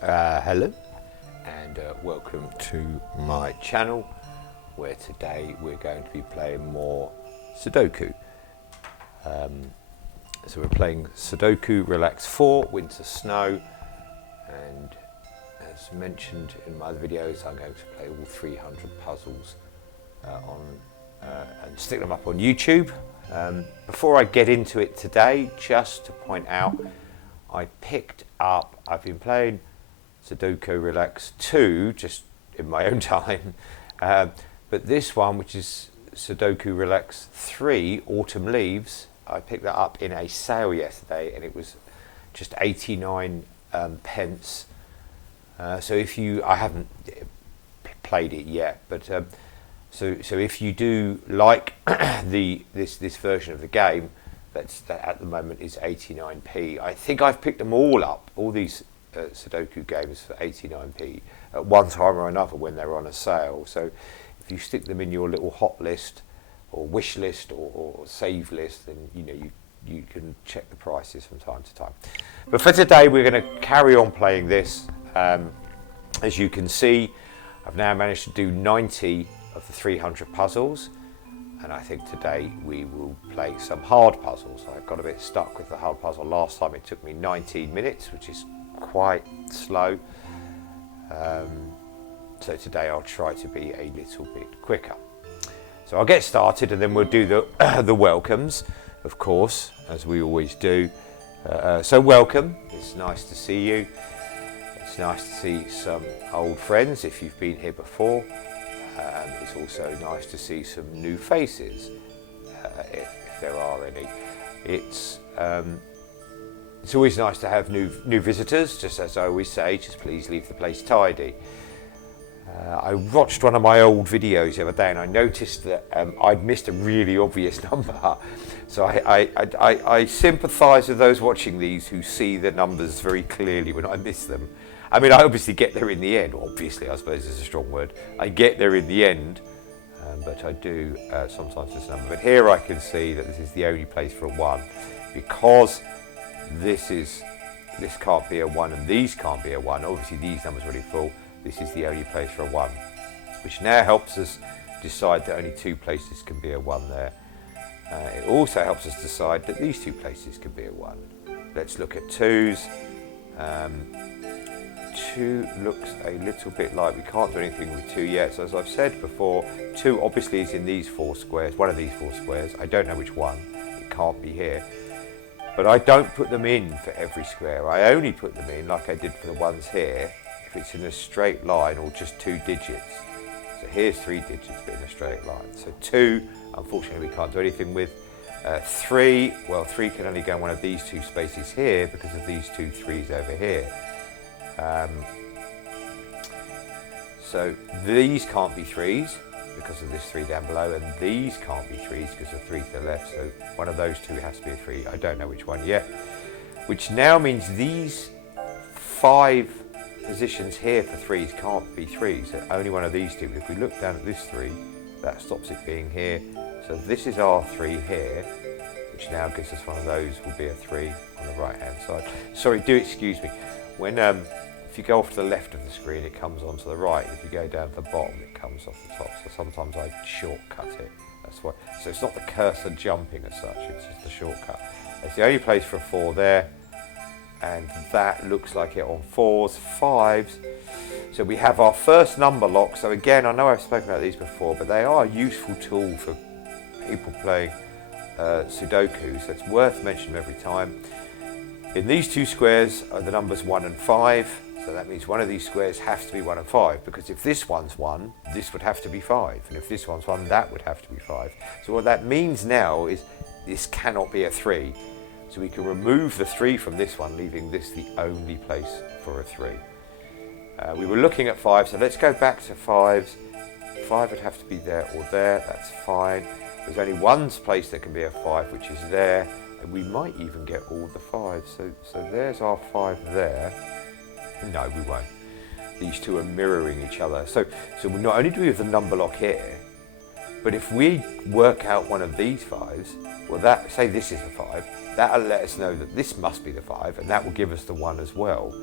Hello and welcome to my channel, where today we're going to be playing more Sudoku. So we're playing Sudoku Relax 4 Winter Snow, and as mentioned in my other videos, I'm going to play all 300 puzzles and stick them up on YouTube. Before I get into it today, just to point out, I've been playing Sudoku Relax 2 just in my own time, but this one, which is Sudoku Relax 3 Autumn Leaves, I picked that up in a sale yesterday and it was just 89 pence. So I haven't played it yet, but so if you do like this version of the game, that at the moment is 89p. I think I've picked them all up, all these Sudoku games, for 89p at one time or another when they're on a sale. So if you stick them in your little hot list or wish list or save list, then you can check the prices from time to time. But for today we're going to carry on playing this. As you can see, I've now managed to do 90 of the 300 puzzles, and I think today we will play some hard puzzles. I got a bit stuck with the hard puzzle last time. It took me 19 minutes, which is quite slow. So today I'll try to be a little bit quicker. So I'll get started and then we'll do the welcomes, of course, as we always do. So welcome, it's nice to see you. It's nice to see some old friends if you've been here before. It's also nice to see some new faces, if there are any. It's always nice to have new visitors, just as I always say, just please leave the place tidy. I watched one of my old videos the other day and I noticed that I'd missed a really obvious number. So I sympathise with those watching these who see the numbers very clearly when I miss them. I mean, I obviously get there in the end. Obviously, I suppose is a strong word. I get there in the end, but I do sometimes miss a number. But here I can see that this is the only place for a 1, because this can't be a 1 and these can't be a 1. Obviously, these numbers are already full. This is the only place for a 1, which now helps us decide that only 2 places can be a 1 there. It also helps us decide that these 2 places can be a 1. Let's look at 2s. 2 looks a little bit like we can't do anything with 2 yet. So as I've said before, 2 obviously is in these 4 squares, one of these 4 squares. I don't know which one. It can't be here. But I don't put them in for every square. I only put them in, like I did for the ones here, if it's in a straight line or just 2 digits. So here's 3 digits but in a straight line. So 2, unfortunately we can't do anything with. 3, well, 3 can only go in one of these 2 spaces here because of these 2 3s over here. So these can't be 3s because of this 3 down below, and these can't be 3s because of 3 to the left. So one of those 2 has to be a 3. I don't know which one yet. Which now means these 5 positions here for 3s can't be 3s. So only one of these 2. But if we look down at this 3, that stops it being here. So this is our 3 here, which now gives us one of those will be a 3 on the right hand side. Sorry, do excuse me. When if you go off to the left of the screen, it comes onto the right. If you go down to the bottom, it comes off the top. So sometimes I shortcut it. That's why. So it's not the cursor jumping as such, it's just the shortcut. It's the only place for a 4 there, and that looks like it on 4s, 5s. So we have our first number lock. So again, I know I've spoken about these before, but they are a useful tool for people playing Sudoku, so it's worth mentioning every time. In these 2 squares are the numbers 1 and 5. So that means one of these squares has to be 1 and 5, because if this one's 1, this would have to be 5. And if this one's 1, that would have to be 5. So what that means now is this cannot be a 3. So we can remove the 3 from this one, leaving this the only place for a 3. We were looking at 5, so let's go back to 5s. 5 would have to be there or there, that's fine. There's only one place that can be a 5, which is there. And we might even get all the 5s. So there's our 5 there. No, we won't. These 2 are mirroring each other. So not only do we have the number lock here, but if we work out one of these 5s, well, that, say this is a 5, that'll let us know that this must be the 5, and that will give us the 1 as well.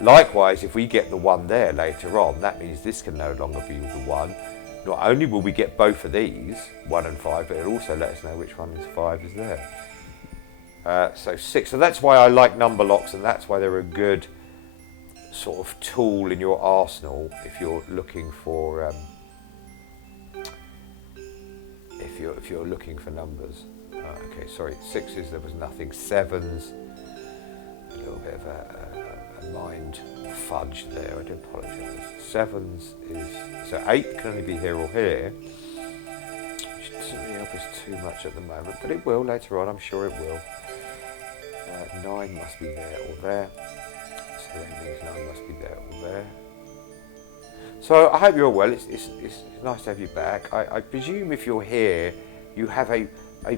Likewise, if we get the 1 there later on, that means this can no longer be the 1. Not only will we get both of these, 1 and 5, but it'll also let us know which one is 5 is there. So 6. So that's why I like number locks, and that's why they're a good sort of tool in your arsenal if you're looking for if you're looking for numbers. Okay, sorry, 6s there was nothing. 7s, a little bit of a mind fudge there. I do apologise. 7s is so 8 can only be here or here, which doesn't really help us too much at the moment, but it will later on. I'm sure it will. 9 must be there or there. So that means 9 must be there or there. So I hope you're well. It's nice to have you back. I presume if you're here, you have a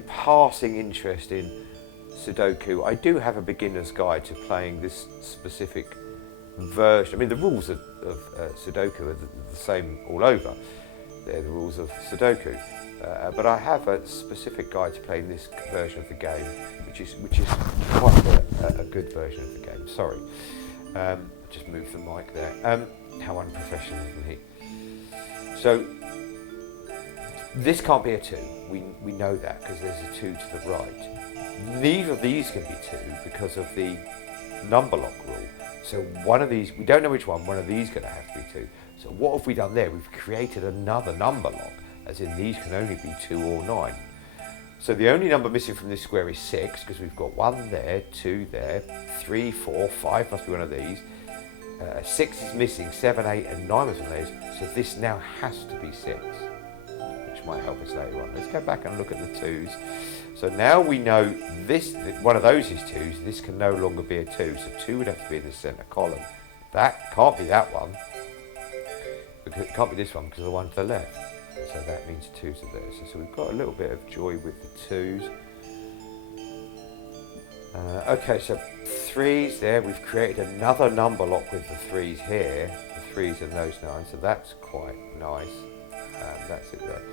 passing interest in Sudoku. I do have a beginner's guide to playing this specific version. I mean, the rules of Sudoku are the same all over. They're the rules of Sudoku. But I have a specific guide to playing this version of the game, which is quite a good version of the game. Sorry, just moved the mic there. How unprofessional of me. So this can't be a 2. We know that because there's a 2 to the right. Neither of these can be 2 because of the number lock rule. So one of these, we don't know which one of these is going to have to be 2. So what have we done there? We've created another number lock, as in these can only be 2 or 9. So the only number missing from this square is 6, because we've got 1 there, 2 there, 3, 4, 5 must be one of these. 6 is missing, 7, 8 and 9 was one of those. So this now has to be 6, which might help us later on. Let's go back and look at the 2s. So now we know this, one of those is 2s, this can no longer be a 2, so 2 would have to be in the centre column. That can't be that one, because it can't be this one because of the one to the left. So that means 2s are there. So we've got a little bit of joy with the 2s. Okay, so 3s there, we've created another number lock with the 3s here, the 3s and those 9s, so that's quite nice. That's it there.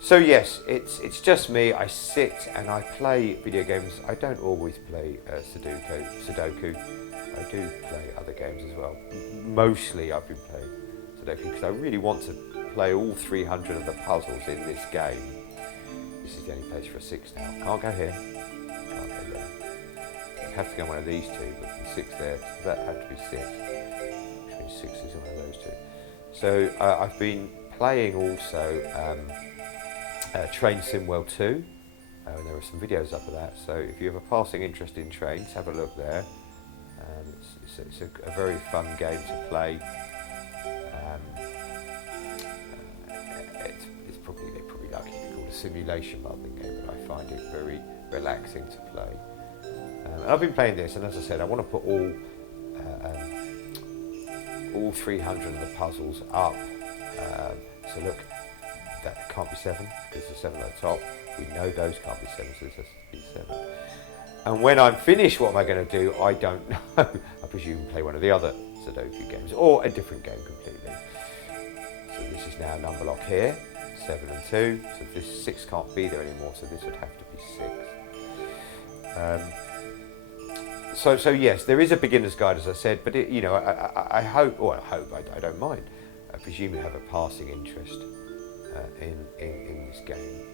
So yes, it's just me. I sit and I play video games. I don't always play Sudoku. I do play other games as well. Mostly I've been playing Sudoku because I really want to play all 300 of the puzzles in this game. This is the only place for a 6 now. Can't go here. Can't go there. I have to go on one of these 2, but the 6 there, so that had to be 6. Which means 6 is one of those 2. So I've been playing also Train Sim World 2, and there are some videos up of that, so if you have a passing interest in trains, have a look there. It's a very fun game to play. It's probably, they probably like it to be called a simulation rather than game, but I find it very relaxing to play. And I've been playing this, and as I said, I want to put all 300 of the puzzles up. So look, that can't be 7, because there's 7 at the top. We know those can't be 7, so this has to be 7. And when I'm finished, what am I going to do? I don't know. I presume play one of the other Sudoku games, or a different game completely. So this is now number lock here, 7 and 2. So this 6 can't be there anymore, so this would have to be 6. So yes, there is a beginner's guide, as I said, but it, I hope, I don't mind. I presume you have a passing interest in this game.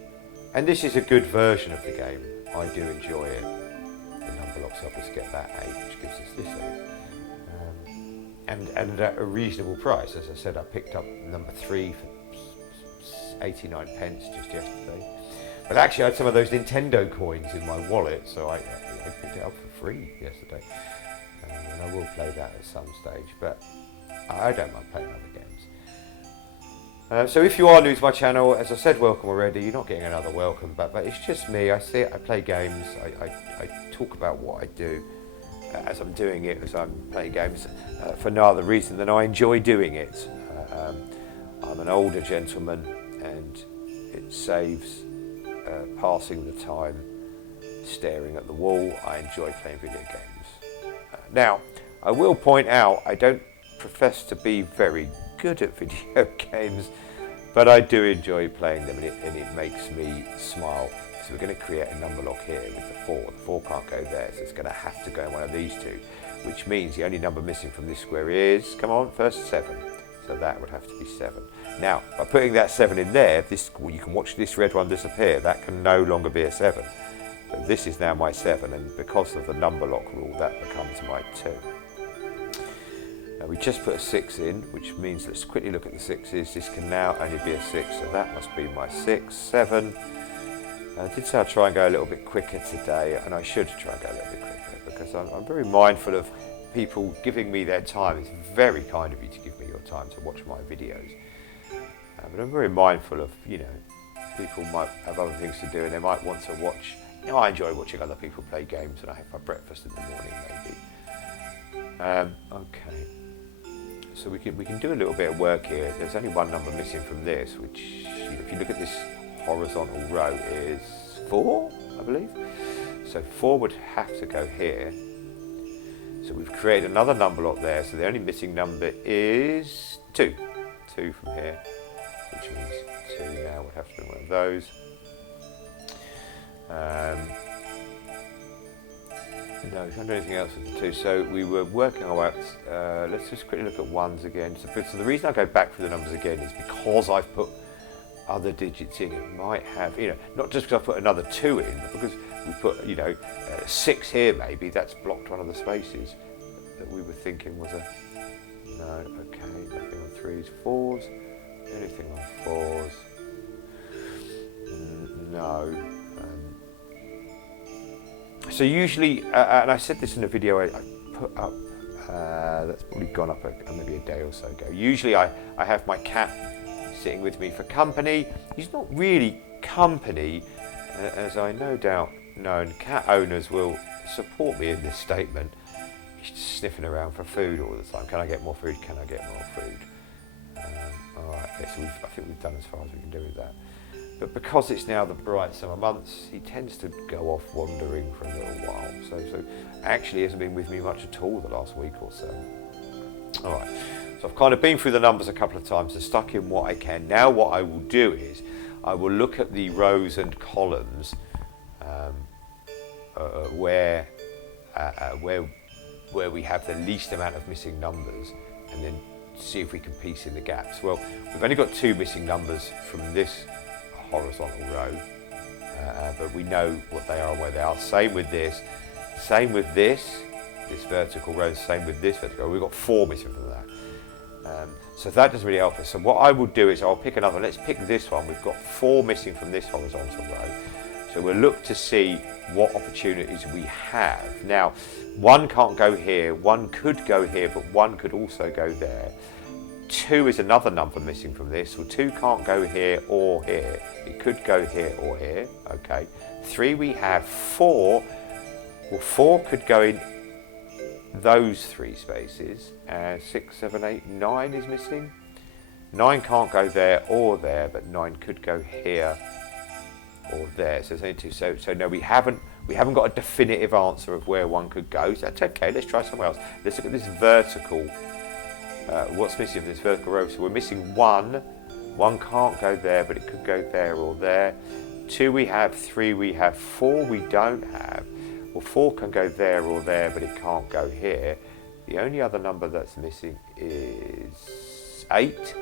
And this is a good version of the game. I do enjoy it. The number locks help us get that 8, which gives us this 8. And at a reasonable price. As I said, I picked up number 3 for 89 pence just yesterday. But actually I had some of those Nintendo coins in my wallet, so I picked it up for free yesterday. And I will play that at some stage, but I don't mind playing other games. So if you are new to my channel, as I said, welcome already. You're not getting another welcome, but it's just me. I sit, I play games, I talk about what I do as I'm doing it, as I'm playing games for no other reason than I enjoy doing it. I'm an older gentleman, and it saves passing the time staring at the wall. I enjoy playing video games. Now, I will point out, I don't profess to be very good at video games, but I do enjoy playing them, and it makes me smile. So we're going to create a number lock here with the 4. The 4 can't go there, so it's going to have to go in one of these 2. which means the only number missing from this square is, come on, first 7. So that would have to be 7. Now, by putting that 7 in there, you can watch this red one disappear. That can no longer be a 7. So this is now my 7, and because of the number lock rule, that becomes my 2. Now we just put a 6 in, which means, let's quickly look at the 6's. This can now only be a 6, so that must be my 6, 7. I did say I'd try and go a little bit quicker today, and I should try and go a little bit quicker, because I'm very mindful of people giving me their time. It's very kind of you to give me your time to watch my videos. But I'm very mindful of, people might have other things to do, and they might want to watch. I enjoy watching other people play games, and I have my breakfast in the morning maybe. Okay, so we can do a little bit of work here. There's only one number missing from this, which, if you look at this horizontal row, is 4, I believe. So 4 would have to go here. So we've created another number lock there, so the only missing number is 2. 2 from here, which means 2 now would have to be one of those. No, we can't do anything else with the 2. So we were working our way up. Let's just quickly look at 1s again. So the reason I go back through the numbers again is because I've put other digits in. It might have, not just because I put another 2 in, but because we put, 6 here maybe, that's blocked one of the spaces that we were thinking was a, no, okay, nothing on 3s, 4s, anything on 4s, no. So usually, and I said this in a video I put up, that's probably gone up maybe a day or so ago. Usually I have my cat sitting with me for company. He's not really company, as I no doubt know, and cat owners will support me in this statement. He's just sniffing around for food all the time. Can I get more food? Can I get more food? Alright, okay, so I think we've done as far as we can do with that. But because it's now the bright summer months, he tends to go off wandering for a little while. So actually hasn't been with me much at all the last week or so. Alright, so I've kind of been through the numbers a couple of times and stuck in what I can. Now what I will do is, I will look at the rows and columns where we have the least amount of missing numbers, and then see if we can piece in the gaps. Well, we've only got 2 missing numbers from this horizontal row, but we know what they are and where they are. Same with this, same with this vertical row, same with this vertical row. We've got 4 missing from that. So that doesn't really help us. So what I will do is I'll pick another. Let's pick this one. We've got 4 missing from this horizontal row. So we'll look to see what opportunities we have. Now, 1 can't go here, 1 could go here, but 1 could also go there. 2 is another number missing from this. Well, 2 can't go here or here. It could go here or here. Okay. 3 we have. 4. Well, 4 could go in those 3 spaces. 6, 7, 8, 9 is missing. 9 can't go there or there, but 9 could go here or there. So there's only 2. So no, we haven't got a definitive answer of where 1 could go. So that's okay. Let's try somewhere else. Let's look at this vertical. What's missing from this vertical row? So we're missing 1. 1 can't go there, but it could go there or there. 2 we have, 3 we have, 4 we don't have. Well, 4 can go there or there, but it can't go here. The only other number that's missing is 8.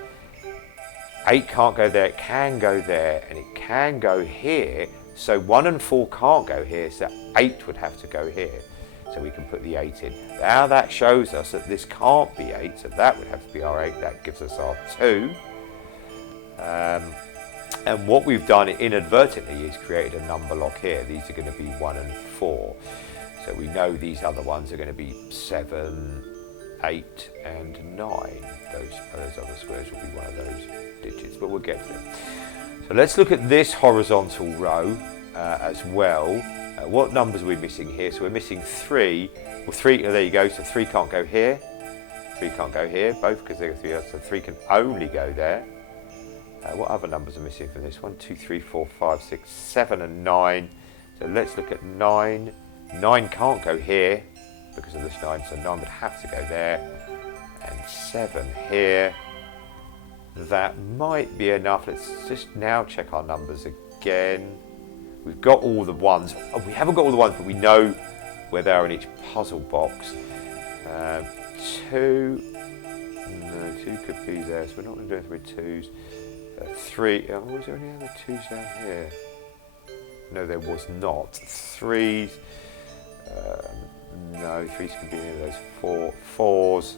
8 can't go there, it can go there, and it can go here. So 1 and 4 can't go here, so 8 would have to go here. So we can put the 8 in. Now that shows us that this can't be 8, so that would have to be our 8. That gives us our 2. And what we've done inadvertently is created a number lock here. These are going to be 1 and 4. So we know these other ones are going to be 7, 8 and 9. Those other squares will be one of those digits, but we'll get to them. So let's look at this horizontal row as well. What numbers are we missing here? So we're missing 3. Well, 3, there you go. So 3 can't go here. 3 can't go here, both because they're 3. So 3 can only go there. What other numbers are missing from this? 1, 2, 3, 4, 5, 6, 7 and 9. So let's look at 9. 9 can't go here because of this 9, so 9 would have to go there. And 7 here. That might be enough. Let's just now check our numbers again. We've got all the 1s. Oh, we haven't got all the 1s, but we know where they are in each puzzle box. 2. No, 2 could be there, so we're not going to do anything with 2s. 3. Oh, was there any other 2s down here? No, there was not. 3s. No, 3s can be any of those 4s.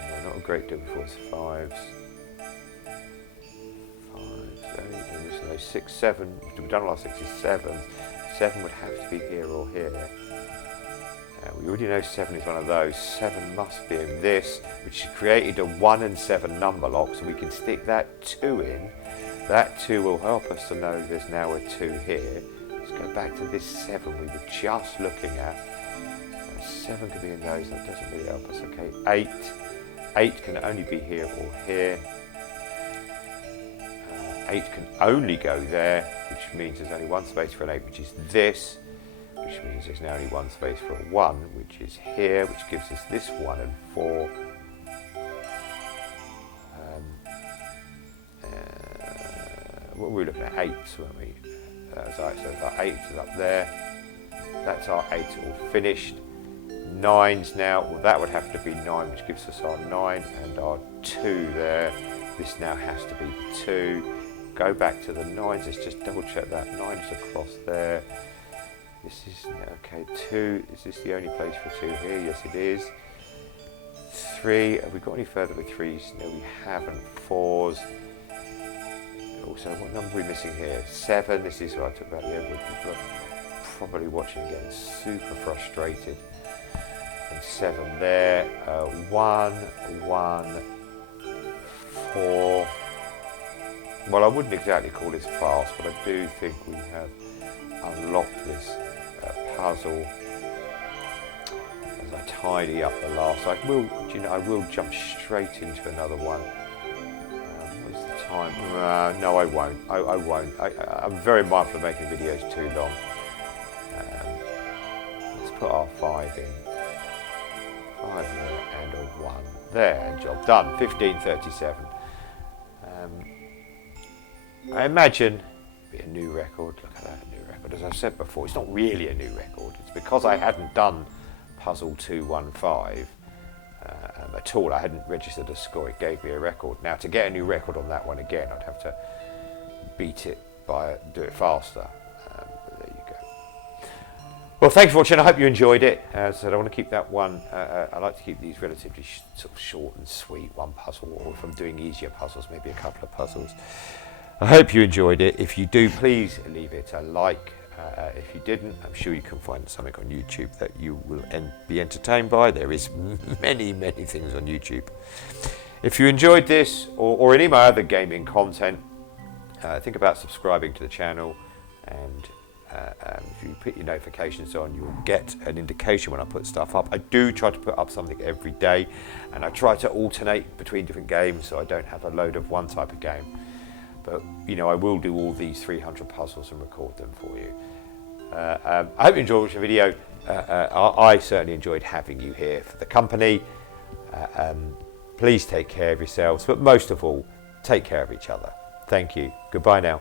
No, not a great deal before it's 5s. 5s, no, 6, 7. We've done a lot of 6s, 7s. 7 would have to be here or here. We already know 7 is one of those. 7 must be in this, which created a 1 and 7 number lock, so we can stick that 2 in. That 2 will help us to know there's now a 2 here. Let's go back to this 7 we were just looking at. 7 could be in those, that doesn't really help us. Okay, 8. 8 can only be here or here. 8 can only go there, which means there's only one space for an 8, which is this, which means there's now only one space for a 1, which is here, which gives us this 1 and 4. What were we looking at? 8s, weren't we? So our 8 is up there. That's our 8 all finished. 9s now, well that would have to be 9, which gives us our 9 and our 2 there. This now has to be the 2. Go back to the 9s, let's just double check that. 9's across there. This is, okay, 2, is this the only place for 2 here? Yes it is. 3, have we got any further with 3s? No we haven't. 4s. Also, what number are we missing here? 7, this is what I talked about the other people are probably watching again, super frustrated. And 7 there, 1, 1, 4. Well, I wouldn't exactly call this fast, but I do think we have unlocked this puzzle. As I tidy up the last, I will jump straight into another one. What is the time? No, I won't. I won't. I'm very mindful of making videos too long. Let's put our 5 in. 5 there and a 1 there, and job done. 15:37. I imagine it'd be a new record. Look at that, a new record. As I've said before, it's not really a new record. It's because I hadn't done puzzle 215 at all. I hadn't registered a score. It gave me a record. Now to get a new record on that one again, I'd have to beat it do it faster. But there you go. Well, thanks for watching. I hope you enjoyed it. As I said, I want to keep that one. I like to keep these relatively sort of short and sweet. One puzzle, or if I'm doing easier puzzles, maybe a couple of puzzles. I hope you enjoyed it. If you do, please leave it a like. If you didn't, I'm sure you can find something on YouTube that you will be entertained by. There is many, many things on YouTube. If you enjoyed this or any of my other gaming content, think about subscribing to the channel, and if you put your notifications on, you'll get an indication when I put stuff up. I do try to put up something every day, and I try to alternate between different games so I don't have a load of one type of game. But, I will do all these 300 puzzles and record them for you. I hope you enjoyed watching the video. I certainly enjoyed having you here for the company. Please take care of yourselves, but most of all, take care of each other. Thank you. Goodbye now.